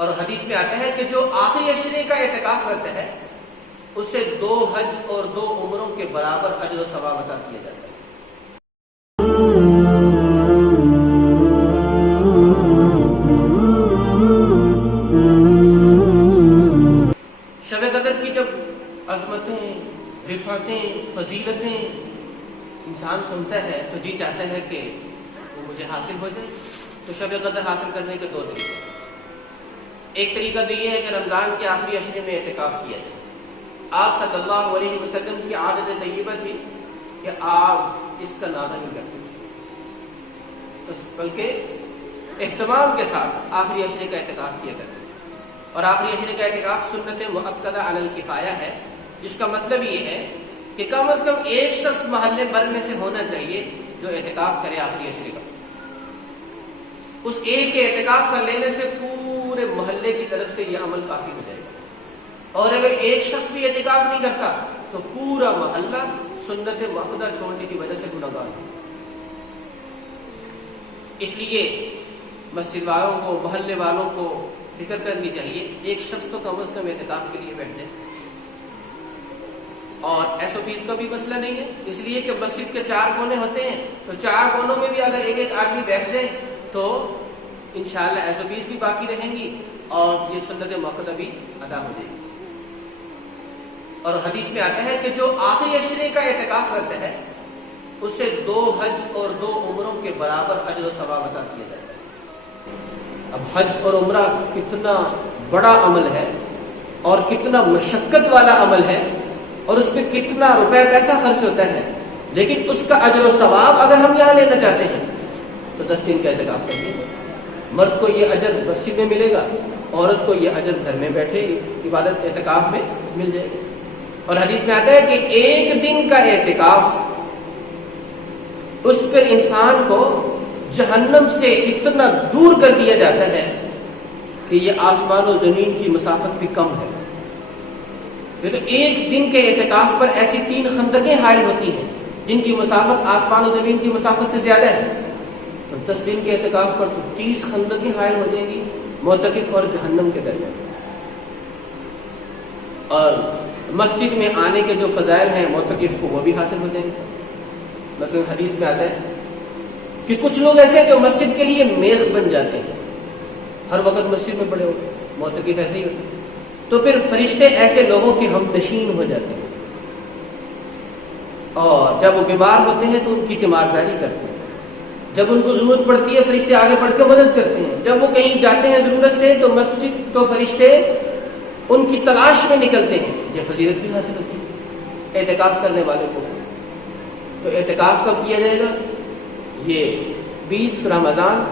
اور حدیث میں آتا ہے کہ جو آخری عشرے کا اعتکاف کرتا ہے اسے 2 حج اور 2 عمروں کے برابر اجر و ثواب عطا کیا جاتا ہے۔ شب قدر کی جب عظمتیں، رفعتیں، فضیلتیں انسان سنتا ہے تو جی چاہتا ہے کہ وہ مجھے حاصل ہو جائے۔ تو شب قدر حاصل کرنے کے 2 طریقے، ایک طریقہ تو یہ ہے کہ رمضان کے آخری عشرے میں اعتکاف کیا جائے۔ آپ صلی اللہ علیہ وسلم کی عادت طیبہ تھی کہ آپ اس کا نادہ نہیں کرتے تھے، بلکہ اہتمام کے ساتھ آخری عشرے کا اعتکاف کیا کرتے تھے۔ اور آخری عشرے کا اعتکاف سنت مؤکدہ علی الکفایہ ہے، جس کا مطلب یہ ہے کہ کم از کم ایک شخص محلے بھر میں سے ہونا چاہیے جو اعتکاف کرے آخری عشرے کا۔ اس ایک کے اعتکاف کر لینے سے پورے محلے کی طرف سے یہ عمل کافی ہو جائے گا، اور اگر ایک شخص بھی اعتکاف نہیں کرتا تو پورا محلہ سنت مؤکدہ چھوڑنے کی وجہ سے گنہگار ہے۔ اس لیے مسجد والوں کو، محلے والوں کو فکر کرنی چاہیے ایک شخص تو کم از کم اعتکاف کے لیے بیٹھ جائے۔ اور ایس او پیز کا بھی مسئلہ نہیں ہے، اس لیے کہ مسجد کے 4 کونے ہوتے ہیں، تو 4 کونوں میں بھی اگر ایک آدمی بیٹھ جائے تو انشاءاللہ ایس او پیز بھی باقی رہیں گی اور یہ سنت مؤکدہ بھی ادا ہو جائے گی۔ اور حدیث میں آتا ہے کہ جو آخری عشرے کا اعتکاف کرتا ہے اسے 2 حج اور 2 عمروں کے برابر اجر و ثواب عطا کیا جاتا ہے۔ اب حج اور عمرہ کتنا بڑا عمل ہے اور کتنا مشقت والا عمل ہے، اور اس پہ کتنا روپے پیسہ خرچ ہوتا ہے، لیکن اس کا اجر و ثواب اگر ہم یہاں لینا چاہتے ہیں تو 10 دن کا اعتکاف کریں گے۔ مرد کو یہ اجر مسجد میں ملے گا، عورت کو یہ اجر گھر میں بیٹھے عبادت اعتکاف میں مل جائے گا۔ اور حدیث میں آتا ہے کہ 1 دن کا اعتکاف اس پر انسان کو جہنم سے اتنا دور کر دیا جاتا ہے کہ یہ آسمان و زمین کی مسافت بھی کم ہے۔ یہ تو 1 دن کے اعتکاف پر ایسی 3 خندقیں حائل ہوتی ہیں جن کی مسافت آسمان و زمین کی مسافت سے زیادہ ہے، اور 10 دن کے اعتکاف پر تو 30 خندقیں حائل ہو جائیں گی معتکف اور جہنم کے درمیان۔ اور مسجد میں آنے کے جو فضائل ہیں معتکف کو وہ بھی حاصل ہو جائیں گے۔ مثلا حدیث میں آتا ہے کہ کچھ لوگ ایسے ہیں جو مسجد کے لیے میخ بن جاتے ہیں، ہر وقت مسجد میں پڑے ہوتے ہیں، معتکف ایسے ہی ہوتے ہیں، تو پھر فرشتے ایسے لوگوں کے ہم نشین ہو جاتے ہیں، اور جب وہ بیمار ہوتے ہیں تو ان کی تیمارداری کرتے ہیں، جب ان کو ضرورت پڑتی ہے فرشتے آگے بڑھ کے مدد کرتے ہیں، جب وہ کہیں جاتے ہیں ضرورت سے تو مسجد تو فرشتے ان کی تلاش میں نکلتے ہیں۔ یہ فضیلت بھی حاصل ہوتی ہے اعتکاف کرنے والے کو۔ تو اعتکاف کب کیا جائے گا؟ یہ 20 رمضان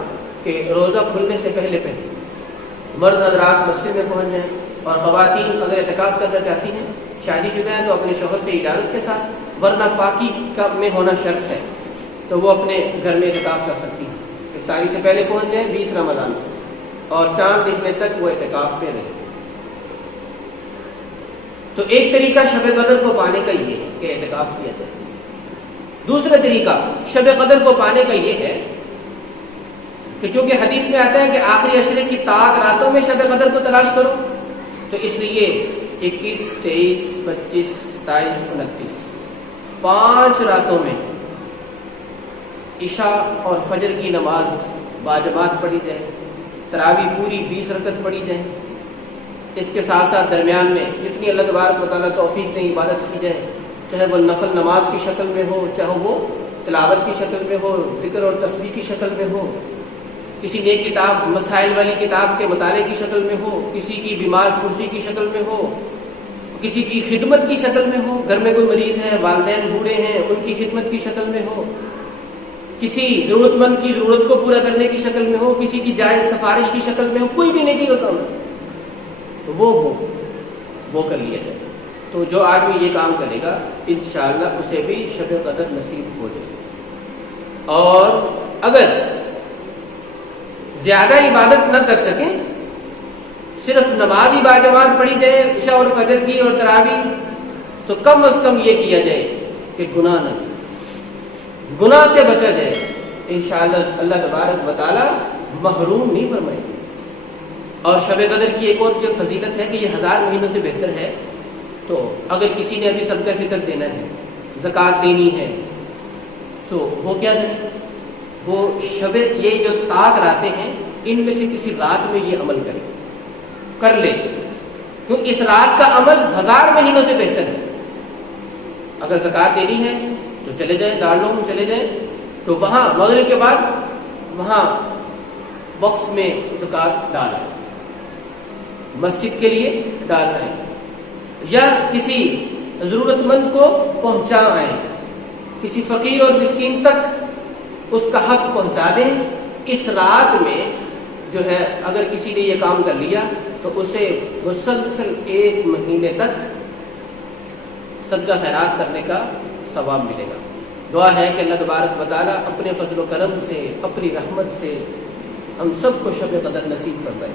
کے روزہ کھلنے سے پہلے مرد حضرات مسجد میں پہنچ جائیں، اور خواتین اگر اعتکاف کرنا چاہتی ہیں، شادی شدہ ہیں تو اپنے شوہر سے اجازت کے ساتھ، ورنہ پاکی کا میں ہونا شرط ہے تو وہ اپنے گھر میں اعتکاف کر سکتی ہیں۔ افطاری سے پہلے پہنچ جائیں 20 رمضان اور چاند دکھنے تک وہ اعتکاف پہ رہیں۔ تو ایک طریقہ شب قدر کو پانے کا یہ ہے کہ اعتکاف کیا جائے۔ دوسرا طریقہ شب قدر کو پانے کا یہ ہے کہ چونکہ حدیث میں آتا ہے کہ آخری عشرے کی طاق راتوں میں شب قدر کو تلاش کرو، تو اس لیے 21، 23، 25، 27، 29 5 راتوں میں عشاء اور فجر کی نماز باجماعت پڑھی جائے، تراویح پوری 20 رکعت پڑھی جائے۔ اس کے ساتھ ساتھ درمیان میں جتنی اللہ تبارک و تعالیٰ توفیق دے عبادت کی جائے، چاہے وہ نفل نماز کی شکل میں ہو، چاہے وہ تلاوت کی شکل میں ہو، ذکر اور تسبیح کی شکل میں ہو، کسی نیک کتاب مسائل والی کتاب کے مطالعے کی شکل میں ہو، کسی کی بیمار کرسی کی شکل میں ہو، کسی کی خدمت کی شکل میں ہو، گھر میں کوئی مریض ہے، والدین بوڑھے ہیں، ان کی خدمت کی شکل میں ہو، کسی ضرورت مند کی ضرورت کو پورا کرنے کی شکل میں ہو، کسی کی جائز سفارش کی شکل میں ہو، کوئی بھی نیکی کا کام ہے تو وہ کر لیا جائے۔ تو جو آدمی یہ کام کرے گا انشاءاللہ اسے بھی شب قدر نصیب ہو جائے گا۔ اور اگر زیادہ عبادت نہ کر سکیں، صرف نماز ہی باجماعت پڑھی جائے عشاء اور فجر کی اور تراویح، تو کم از کم یہ کیا جائے کہ گناہ نہ کیا جائے، گناہ سے بچا جائے، انشاءاللہ اللہ تبارک و تعالی محروم نہیں فرمائے گا۔ اور شب قدر کی ایک اور جو فضیلت ہے کہ یہ 1000 مہینوں سے بہتر ہے. تو اگر کسی نے ابھی صدقہ فطر دینا ہے، زکوٰۃ دینی ہے، تو وہ کیا کرے؟ وہ شب یہ جو طاق راتیں ہیں ان میں سے کسی رات میں یہ عمل کر لے، کیوں اس رات کا عمل 1000 مہینوں سے بہتر ہے. اگر زکوٰۃ دینی ہے تو چلے جائیں دارالعلوم چلے جائیں، تو وہاں مغرب کے بعد وہاں باکس میں زکوٰۃ ڈالیں، مسجد کے لیے ڈالیں، یا کسی ضرورت مند کو پہنچائیں، کسی فقیر اور مسکین تک اس کا حق پہنچا دیں. اس رات میں جو ہے اگر کسی نے یہ کام کر لیا تو اسے مسلسل 1 مہینے تک صدقہ خیرات کرنے کا ثواب ملے گا. دعا ہے کہ اللہ تبارک و تعالیٰ اپنے فضل و کرم سے، اپنی رحمت سے ہم سب کو شب قدر نصیب فرمائے.